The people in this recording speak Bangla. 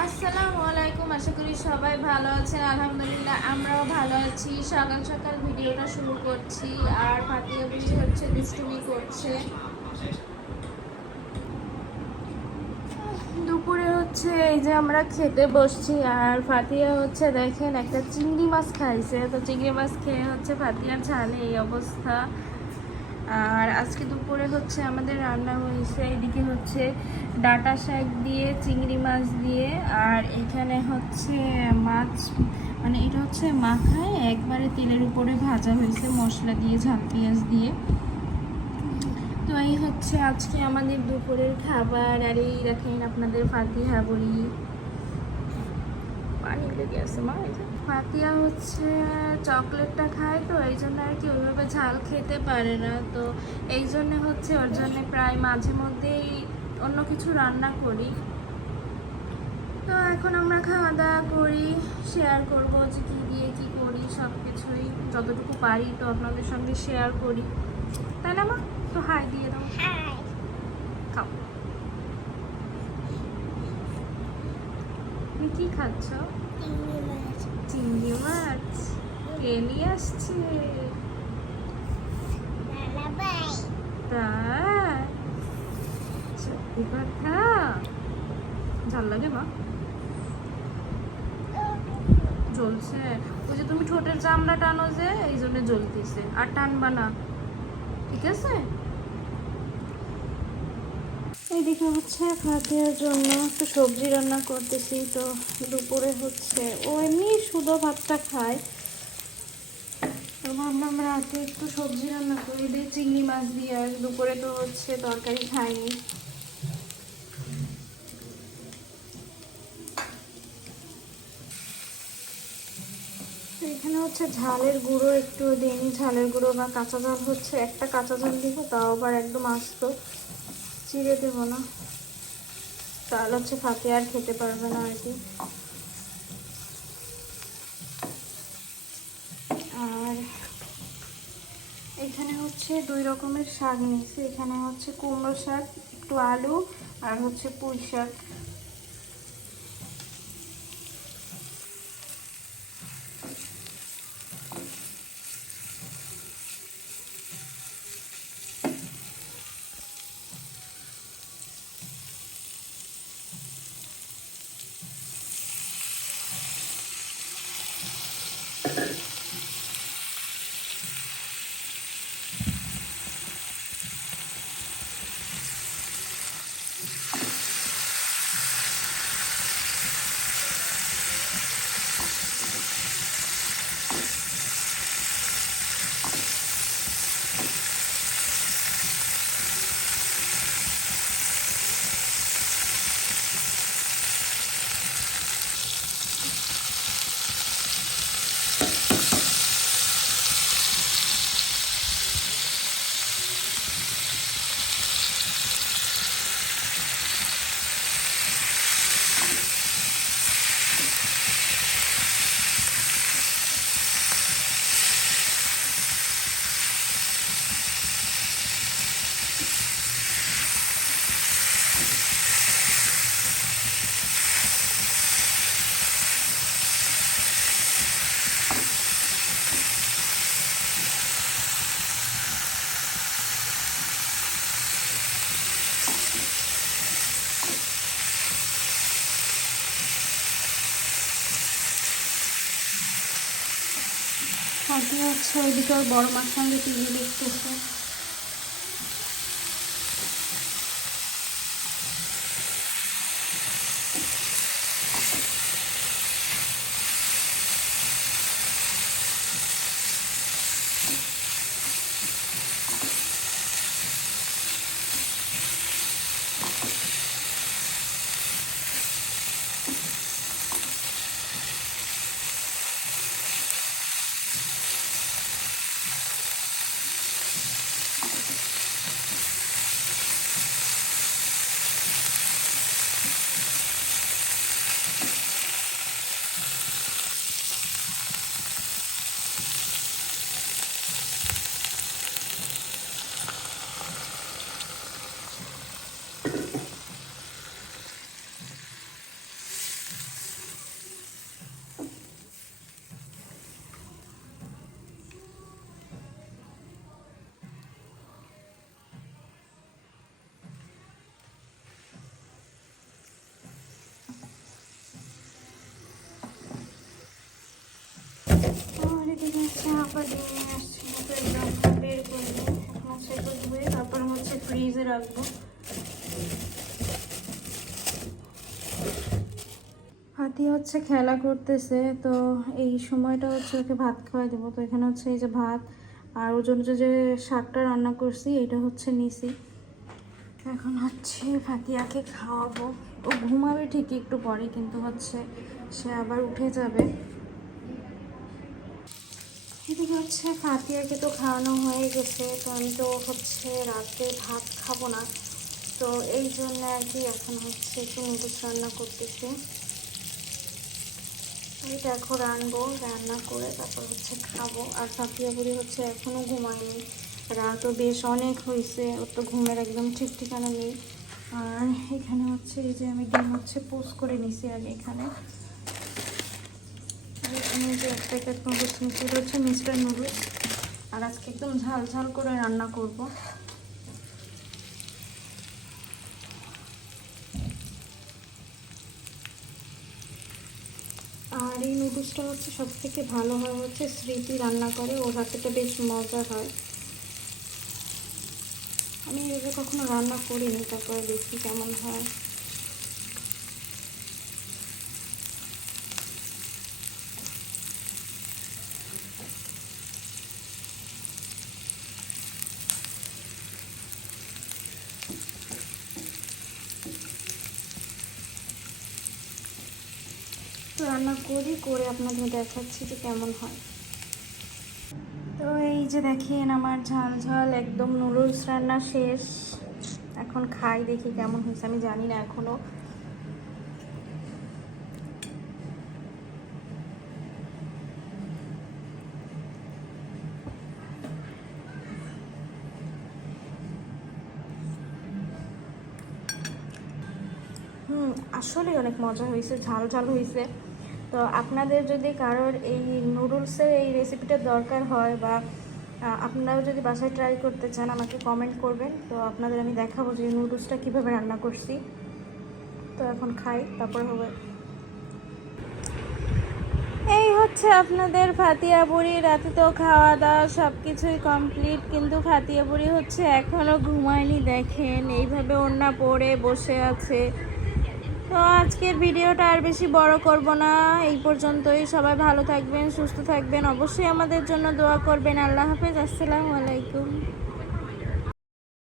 আসসালামু আলাইকুম। আশা করি সবাই ভালো আছেন। আলহামদুলিল্লাহ আমরাও ভালো আছি। সকাল সকাল ভিডিওটা শুরু করছি। আর ফাতিয়া বুঝি হচ্ছে দুষ্টুমি করছে। দুপুরে হচ্ছে এই যে আমরা খেতে বসছি, আর ফাতিয়া হচ্ছে দেখেন একটা চিংড়ি মাছ খাইছে। তো চিংড়ি মাছ খেয়ে হচ্ছে ফাতিয়ার ঝালে এই অবস্থা। আর আজকে দুপুরে হচ্ছে আমাদের রান্না হয়েছে, এদিকে হচ্ছে ডাঁটা শাক দিয়ে চিংড়ি মাছ দিয়ে, আর এখানে হচ্ছে মাছ, মানে এটা হচ্ছে মাখায় একবারে তেলের উপরে ভাজা হয়েছে মশলা দিয়ে, ঝাল পেঁয়াজ দিয়ে। তো এই হচ্ছে আজকে আমাদের দুপুরের খাবার। আর এই দেখেন আপনাদের ফাতিহা বলি, পানি লেগে আছে মা। এই যে ফাতিয়া হচ্ছে চকলেটটা খায়, তো এই জন্য আর কি ওইভাবে ঝাল খেতে পারে না। তো এই জন্য হচ্ছে ওর জন্য প্রায় মাঝে মধ্যেই অন্য কিছু রান্না করি। তো এখন আমরা খাওয়া দাওয়া করি, শেয়ার করবো যে কী দিয়ে কী করি, সব কিছুই যতটুকু পারি তো আপনাদের সঙ্গে শেয়ার করি, তাই না মা? তো হাই দিয়ে দাও। খাও। তুমি কি খাচ্ছ? চিংড়ি মাছ। কে নিয়ে আসছে? তাই? সত্যি কথা? ঝাল লাগে মা? জ্বলছে? ওই যে তুমি ঠোঁটের চামড়া টানো যে, এই জন্য জ্বলতেছে। আর টানবা না, ঠিক আছে? এইদিকে হচ্ছে ফাতিহার জন্য একটু সবজি রান্না করতেছি। তো দুপুরে হচ্ছে ও এমনি শুধু ভাতটা খায়, তো ভাবলাম রাতে একটু সবজি রান্না করে দিই চিংড়ি মাছ দিয়ে। আর দুপুরে তো হচ্ছে তরকারি খাইনি। এখানে হচ্ছে ঝালের গুঁড়ো একটু দিইনি, ঝালের গুঁড়ো বা কাঁচা ঝাল হচ্ছে একটা কাঁচা ঝাল দিব, তাও আবার একদম আস্ত, চিড়ে দেবো না, তাহলে হচ্ছে ফাতিহা আর খেতে পারবে না আর কি। আর এখানে হচ্ছে দুই রকমের শাক নিয়েছি। এখানে হচ্ছে কুমড়ো শাক, একটু আলু, আর হচ্ছে পুঁই শাক। ফাতিহা হচ্ছে ওইদিকে ওর বড় মার সঙ্গে টিভি দেখতেছে। আর এদিকে হচ্ছে আবার নিয়ে আসছি, তো একদম বের করবো। এখন হচ্ছে একটু ধুয়ে তারপর হচ্ছে ফ্রিজে রাখবো। হাতি হচ্ছে খেলা করতেছে, তো এই সময়টা হচ্ছে ওকে ভাত খাওয়াই দেবো। তো এখানে হচ্ছে এই যে ভাত, আর ওর জন্য যে শাকটা রান্না করছি এটা হচ্ছে নিছি। এখন হচ্ছে ফাতিয়াকে খাওয়াবো। ও ঘুমাবে ঠিকই একটু পরে, কিন্তু হচ্ছে সে আবার উঠে যাবে। এদিকে হচ্ছে ফাতিয়াকে তো খাওয়ানো হয়ে গেছে, তো আমি তো হচ্ছে রাতে ভাত খাবো না, তো এই জন্য আর কি এখন হচ্ছে একটু নুডলস রান্না করতেছি। এই দেখো রান্না করে তারপর হচ্ছে খাবো। আর ফাতিয়া বুড়ি হচ্ছে এখনও ঘুমায়নি, রাতও বেশ অনেক হয়েছে, ওর তো ঘুমের একদম ঠিক ঠিকানা নেই। আর এখানে হচ্ছে এই যে আমি ডিম হচ্ছে পোস্ট করে নিছি আগে। এখানে যে এক প্যাকেট নুডলস নিচ্ছি, এটা হচ্ছে মিস্টার নুডলস। আর আজকে একদম ঝাল ঝাল করে রান্না করব। আর এই নুডলসটা হচ্ছে সব থেকে ভালো হয় হচ্ছে স্মৃতি রান্না করে, ওর হাতেটা বেশ মজার হয়। আমি এভাবে কখনো রান্না করিনি, তারপরে দেখি কেমন হয়। তো রান্না করে আপনাদের দেখাচ্ছি যে কেমন হয়। তো এই যে দেখেন আমার ঝাল ঝাল একদম নুডলস রান্না শেষ। এখন খাই, দেখি কেমন হয়েছে, আমি জানি না এখনো। আসলেই অনেক মজা হয়েছে, ঝাল ঝাল হয়েছে। তো আপনাদের যদি কারোর এই নুডলসের এই রেসিপিটা দরকার হয়, বা আপনারাও যদি বাসায় ট্রাই করতে চান, আমাকে কমেন্ট করবেন। তো আপনাদের আমি দেখাবো যে নুডলসটা কীভাবে রান্না করছি। তো এখন খাই, তারপর হবে। এই হচ্ছে আপনাদের ফাতিয়া বুড়ি। রাতে তো খাওয়া দাওয়া সব কিছুই কমপ্লিট, কিন্তু ফাতিয়া বুড়ি হচ্ছে এখনও ঘুমায়নি। দেখেন এইভাবে ওড়না পরে বসে আছে। তো আজকের ভিডিওটা আর বেশি বড় করব না, এই পর্যন্তই। সবাই ভালো থাকবেন, সুস্থ থাকবেন, অবশ্যই আমাদের জন্য দোয়া করবেন। আল্লাহ হাফেজ, আসসালামু আলাইকুম।